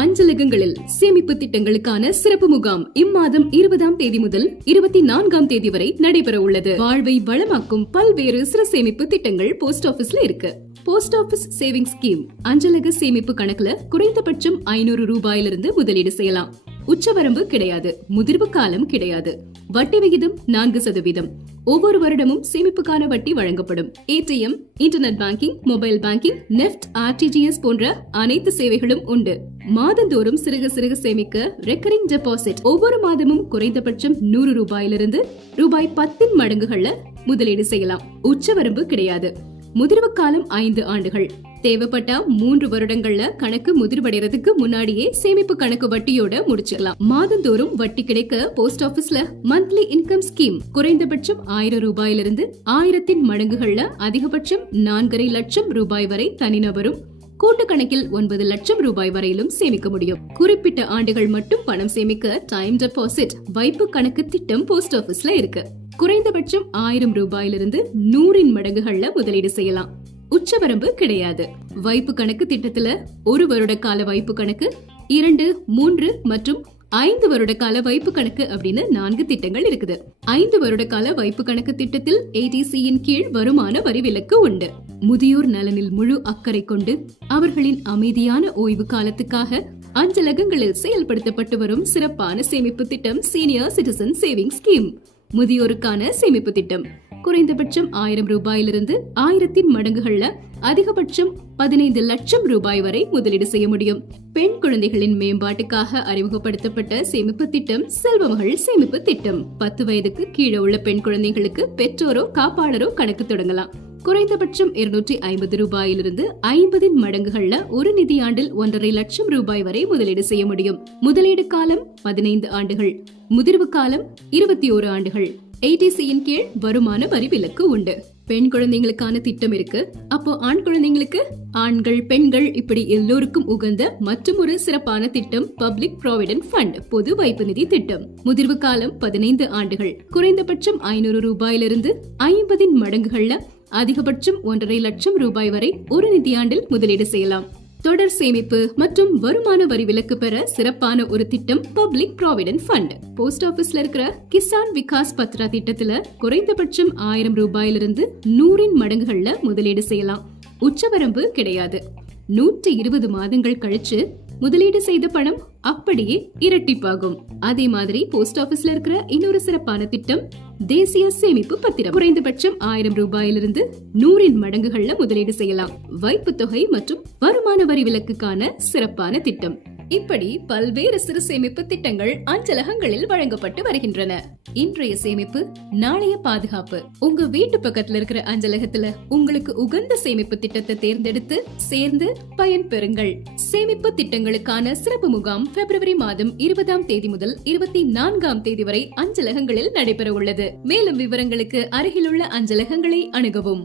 அஞ்சலகங்களில் சேமிப்பு திட்டங்களுக்கான சிறப்பு முகாம் இம்மாதம் 20ஆம் தேதி முதல் 24ஆம் தேதி வரை நடைபெற உள்ளது. வாழ்வை வளமாக்கும் பல்வேறு சிறு சேமிப்பு திட்டங்கள் போஸ்ட் ஆபீஸ்ல இருக்கு. போஸ்ட் ஆபீஸ் சேவிங் ஸ்கீம் அஞ்சலக சேமிப்பு கணக்குல குறைந்தபட்சம் 500 ரூபாயிலிருந்து முதலீடு செய்யலாம். உச்சவரம்பு கிடையாது, முதிர்வு காலம் கிடையாது. வட்டி விகிதம் 4%. ஒவ்வொரு வருடமும் சேமிப்புக்கான வட்டி வழங்கப்படும். ATM, internet banking, mobile banking, NEFT, RTGS போன்ற அனைத்து சேவைகளும் உண்டு. மாதந்தோறும் சிறுக சிறுக சேமிக்க ரெக்கரிங் டெபாசிட் ஒவ்வொரு மாதமும் குறைந்தபட்சம் 100 ரூபாயிலிருந்து ரூபாய் 10 மடங்குகள்ல முதலீடு செய்யலாம். உச்சவரம்பு கிடையாது. முதிர்வு காலம் 5 ஆண்டுகள். தேவைப்பட்டா 3 வருடங்கள்ல கணக்கு முதிர்வடைறதுக்கு முன்னாடியே சேமிப்பு கணக்கு வட்டியோட முடிச்சிடலாம். மாதந்தோறும் வட்டி கிடைக்க போஸ்ட் ஆபீஸ்ல மந்த்லி இன்கம் ஸ்கீம் குறைந்தபட்சம் 1000 ரூபாயிலிருந்து 1000 மடங்குகள்ல அதிகபட்சம் 4.5 லட்சம் ரூபாய் வரை தனிநபரும், கூட்டு கணக்கில் 9 லட்சம் ரூபாய் வரையிலும் சேமிக்க முடியும். குறிப்பிட்ட ஆண்டுகள் மட்டும் பணம் சேமிக்க டைம் டெபாசிட் வைப்பு கணக்கு திட்டம் போஸ்ட் ஆபீஸ்ல இருக்கு. குறைந்தபட்சம் 1000 ரூபாயிலிருந்து 100 மடங்குகள்ல முதலீடு செய்யலாம். உச்சவரம்பு கிடையாது. வைப்பு கணக்கு திட்டத்துல 1 வருட கால வைப்பு கணக்கு, 2, 3 மற்றும் 5 வருட கால வைப்பு கணக்கு அப்படின்னு 4 திட்டங்கள் இருக்குது. 5 வருட கால வைப்பு கணக்கு திட்டத்தில் ஏடிசியின் கீழ் வருமான வரி விலக்கு உண்டு. முதியோர் நலனில் முழு அக்கறை கொண்டு அவர்களின் அமைதியான ஓய்வு காலத்துக்காக அஞ்சலகங்களில் செயல்படுத்தப்பட்டு வரும் சிறப்பான சேமிப்பு திட்டம் சீனியர் சிட்டிசன் சேவிங் ஸ்கீம். முதியோருக்கான சேமிப்பு திட்டம் குறைந்தபட்சம் 1000 ரூபாயிலிருந்து 1000 மடங்குகள்ல அதிகபட்சம் 15 லட்சம் ரூபாய் வரை முதலீடு செய்ய முடியும். பெண் குழந்தைகளின் மேம்பாட்டுக்காக அறிமுகப்படுத்தப்பட்ட சேமிப்பு திட்டம் செல்வமகள் சேமிப்பு திட்டம். 10 வயதுக்கு கீழே உள்ள பெண் குழந்தைகளுக்கு பெற்றோரோ காப்பாளரோ கணக்கு தொடங்கலாம். குறைந்தபட்சம் 250 ரூபாயிலிருந்து 50 மடங்குகள்ல ஒரு நிதியாண்டில் 1.5 லட்சம் ரூபாய் வரை முதலீடு செய்ய முடியும். முதலீடு காலம் 15 ஆண்டுகள். முதிர்வு காலம் 21 ஆண்டுகள். ஏடிசியின் கீழ் வருமான வரி விலக்கு உண்டு. பெண் குழந்தைங்களுக்கான திட்டம் இருக்கு. அப்போ ஆண் குழந்தைங்களுக்கு ஆண்கள், பெண்கள் இப்படி எல்லோருக்கும் உகந்த மற்றும் ஒரு சிறப்பான திட்டம் பப்ளிக் ப்ராவிடென்ட் ஃபண்ட் பொது வைப்பு நிதி திட்டம். முதிர்வு காலம் 15 ஆண்டுகள். குறைந்தபட்சம் 500 ரூபாயிலிருந்து 50 மடங்குகள்ல அதிகபட்சம் 1.5 லட்சம் ரூபாய் வரை ஒரு நிதியாண்டில் முதலீடு செய்யலாம். தொடர் சேமிப்பு மற்றும் வருமான வரி விலக்கு பெற சிறப்பான ஒரு திட்டம் பப்ளிக் ப்ராவிடென்ட் ஃபண்ட். போஸ்ட் ஆபீஸ்ல இருக்கிற கிசான் விகாஸ் பத்ரா திட்டத்துல குறைந்தபட்சம் 1000 ரூபாயிலிருந்து 100 மடங்குகள்ல முதலீடு செய்யலாம். உச்சவரம்பு கிடையாது. 120 மாதங்கள் கழிச்சு முதலீடு செய்த பணம் அப்படியே இரட்டிப்பாகும். அதே மாதிரி போஸ்ட் ஆபீஸ்ல இருக்கிற இன்னொரு சிறப்பான திட்டம் தேசிய சேமிப்பு பத்திரம். குறைந்தபட்சம் 1000 ரூபாயிலிருந்து 100 மடங்குகள்ல முதலீடு செய்யலாம். வைப்பு தொகை மற்றும் வருமான வரி விலக்குக்கான சிறப்பான திட்டம். இப்படி பல்வேறு சிறு சேமிப்பு திட்டங்கள் அஞ்சலகங்களில் வழங்கப்பட்டு வருகின்றன. இன்றைய சேமிப்பு நாளைய பாதுகாப்பு. உங்க வீட்டு பக்கத்துல இருக்கிற அஞ்சலகத்துல உங்களுக்கு உகந்த சேமிப்பு திட்டத்தை தேர்ந்தெடுத்து சேர்ந்து பயன் பெறுங்கள். சேமிப்பு திட்டங்களுக்கான சிறப்பு முகாம் பிப்ரவரி மாதம் 20ஆம் தேதி முதல் 24ஆம் தேதி வரை அஞ்சலகங்களில் நடைபெற உள்ளது. மேலும் விவரங்களுக்கு அருகிலுள்ள அஞ்சலகங்களை அணுகவும்.